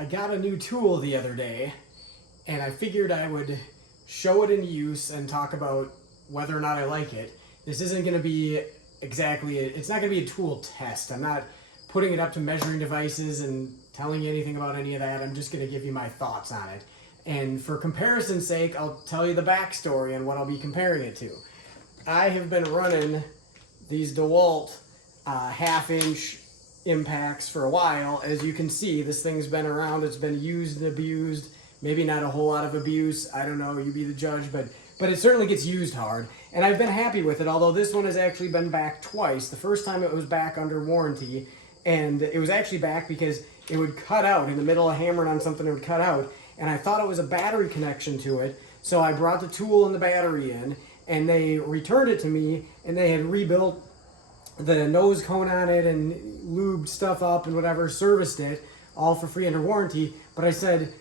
I got a new tool the other day, and I figured I would show it in use and talk about whether or not I like it. This isn't going to be exactly, it's not going to be a tool test. I'm not putting it up to measuring devices and telling you anything about any of that. I'm just going to give you my thoughts on it. And for comparison's sake, I'll tell you the backstory and what I'll be comparing it to. I have been running these DeWalt half-inch impacts for a while. As you can see, this thing's been around. It's been used and abused. Maybe not a whole lot of abuse. I don't know. You be the judge. But it certainly gets used hard. And I've been happy with it, although this one has actually been back twice. The first time it was back under warranty, and it was actually back because it would cut out. In the middle of hammering on something, it would cut out. And I thought it was a battery connection to it. So I brought the tool and the battery in, and they returned it to me, and they had rebuilt the nose cone on it and lubed stuff up and whatever, serviced it, all for free under warranty. But I said,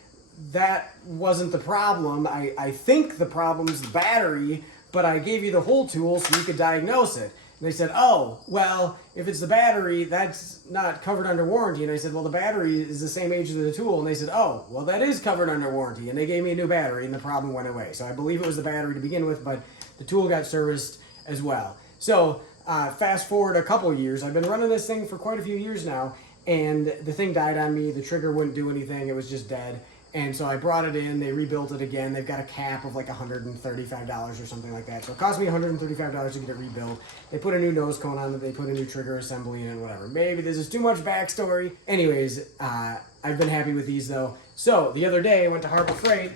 that wasn't the problem. I think the problem's the battery, but I gave you the whole tool so you could diagnose it. And they said, oh, well, if it's the battery, that's not covered under warranty. And I said, well, the battery is the same age as the tool. And they said, oh, well, that is covered under warranty. And they gave me a new battery, and the problem went away. So I believe it was the battery to begin with, but the tool got serviced as well. So fast forward a couple years. I've been running this thing for quite a few years now, and the thing died on me. The trigger wouldn't do anything. It was just dead. And so I brought it in, they rebuilt it again. They've got a cap of like $135 or something like that. So it cost me $135 to get it rebuilt. They put a new nose cone on it, they put a new trigger assembly in it, whatever. Maybe this is too much backstory. Anyways, I've been happy with these though. So the other day I went to Harbor Freight,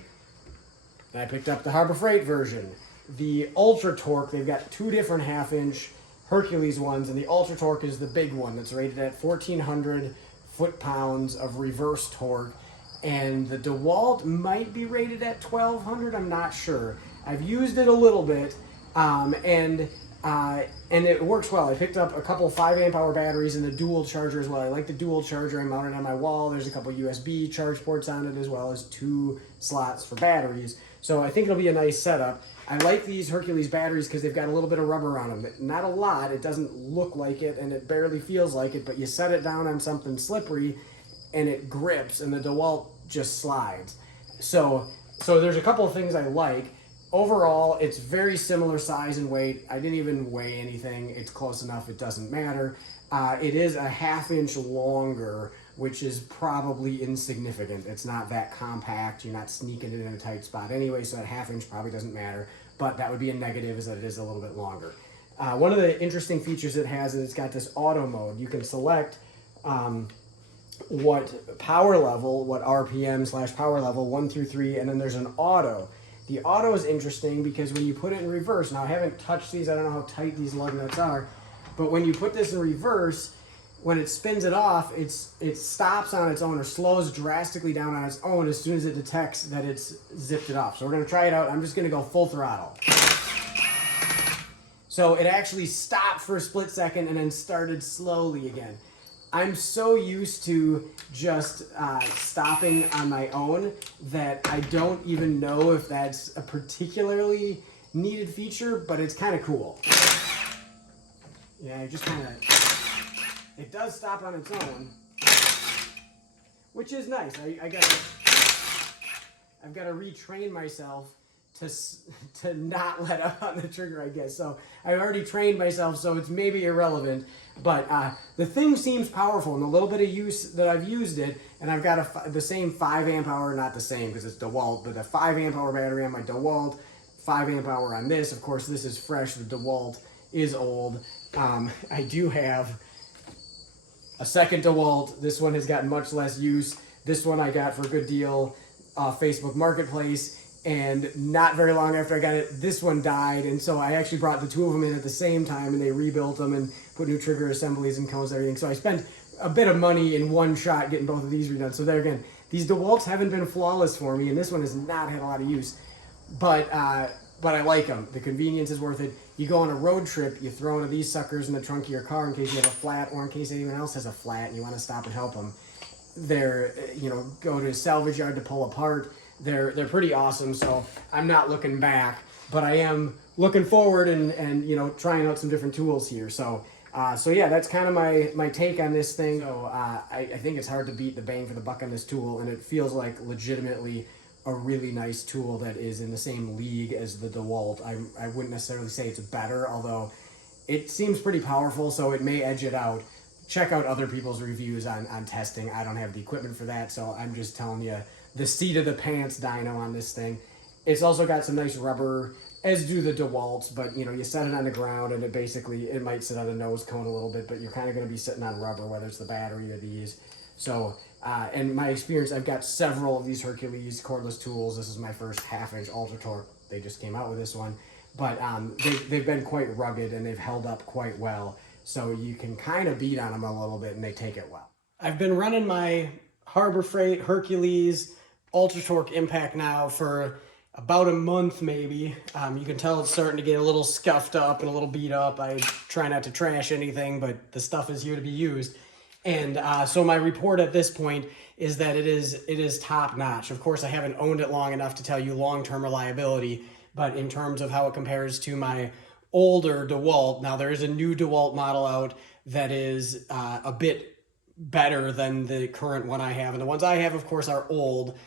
and I picked up the Harbor Freight version. The Ultra Torque, they've got two different half-inch Hercules ones, and the Ultra Torque is the big one that's rated at 1,400 foot-pounds of reverse torque. And the DeWalt might be rated at 1,200. I'm not sure. I've used it a little bit, and it works well. I picked up a couple 5 amp hour batteries and the dual charger as well. I like the dual charger. I mounted it on my wall. There's a couple USB charge ports on it, as well as 2 slots for batteries. So I think it'll be a nice setup. I like these Hercules batteries because they've got a little bit of rubber on them. Not a lot. It doesn't look like it, and it barely feels like it, but you set it down on something slippery and it grips, and the DeWalt just slides. So there's a couple of things I like. Overall, it's very similar size and weight. I didn't even weigh anything. It's close enough, it doesn't matter. It is a half-inch longer, which is probably insignificant. It's not that compact. You're not sneaking it in a tight spot anyway, so that half-inch probably doesn't matter. But that would be a negative, is that it is a little bit longer. One of the interesting features it has is it's got this auto mode. You can select what power level, what RPM / power level, 1 through 3, and then there's an auto. The auto is interesting because when you put it in reverse, now I haven't touched these, I don't know how tight these lug nuts are, but when you put this in reverse, when it spins it off, it stops on its own or slows drastically down on its own as soon as it detects that it's zipped it off. So we're going to try it out. I'm just going to go full throttle. So it actually stopped for a split second and then started slowly again. I'm so used to just stopping on my own that I don't even know if that's a particularly needed feature, but it's kind of cool. Yeah, it just kind of, it does stop on its own, which is nice. I've got to retrain myself to not let up on the trigger, I guess. So I already trained myself, so it's maybe irrelevant. But the thing seems powerful, and a little bit of use that I've used it, and I've got the same 5 amp hour, not the same because it's DeWalt, but a 5 amp hour battery on my DeWalt, 5 amp hour on this. Of course, this is fresh. The DeWalt is old. I do have a second DeWalt. This one has gotten much less use. This one I got for a good deal off Facebook Marketplace. And not very long after I got it, this one died, and so I actually brought the two of them in at the same time, and they rebuilt them and put new trigger assemblies and cones and everything. So I spent a bit of money in one shot getting both of these redone. So there again, these DeWalts haven't been flawless for me, and this one has not had a lot of use. But I like them. The convenience is worth it. You go on a road trip, you throw one of these suckers in the trunk of your car in case you have a flat, or in case anyone else has a flat and you want to stop and help them. They're, go to a salvage yard to pull apart. They're pretty awesome, so I'm not looking back, but I am looking forward and trying out some different tools here. So So yeah, that's kind of my take on this thing. So I think it's hard to beat the bang for the buck on this tool, and it feels like legitimately a really nice tool that is in the same league as the DeWalt. I wouldn't necessarily say it's better, although it seems pretty powerful, so it may edge it out. Check out other people's reviews on testing. I don't have the equipment for that, so I'm just telling you the seat of the pants dyno on this thing. It's also got some nice rubber, as do the DeWalts, but you know, you set it on the ground and it might sit on the nose cone a little bit, but you're kind of going to be sitting on rubber, whether it's the battery or these. So, and my experience, I've got several of these Hercules cordless tools. This is my first 1/2-inch Ultra Torque. They just came out with this one, but they've been quite rugged and they've held up quite well. So you can kind of beat on them a little bit and they take it well. I've been running my Harbor Freight Hercules Ultra Torque Impact now for about a month maybe. You can tell it's starting to get a little scuffed up and a little beat up. I try not to trash anything, but the stuff is here to be used. And so my report at this point is that it is top notch. Of course, I haven't owned it long enough to tell you long-term reliability, but in terms of how it compares to my older DeWalt, now there is a new DeWalt model out that is a bit better than the current one I have. And the ones I have, of course, are old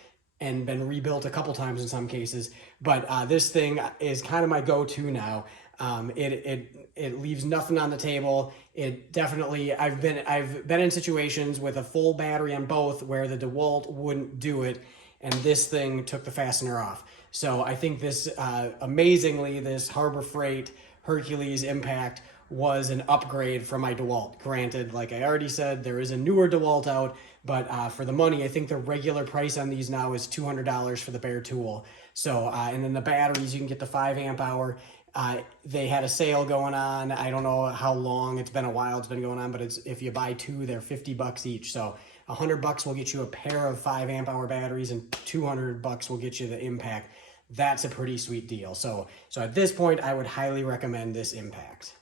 and been rebuilt a couple times in some cases. But this thing is kind of my go-to now. It leaves nothing on the table. It definitely, I've been in situations with a full battery on both where the DeWalt wouldn't do it, and this thing took the fastener off. So I think this, amazingly, this Harbor Freight Hercules Impact was an upgrade from my DeWalt. Granted, like I already said, there is a newer DeWalt out, but for the money, I think the regular price on these now is $200 for the bare tool. So, and then the batteries, you can get the 5 amp hour. They had a sale going on. I don't know how long, it's been a while it's been going on, but if you buy 2, they're $50 each. So $100 will get you a pair of 5 amp hour batteries and $200 will get you the Impact. That's a pretty sweet deal. So at this point, I would highly recommend this Impact.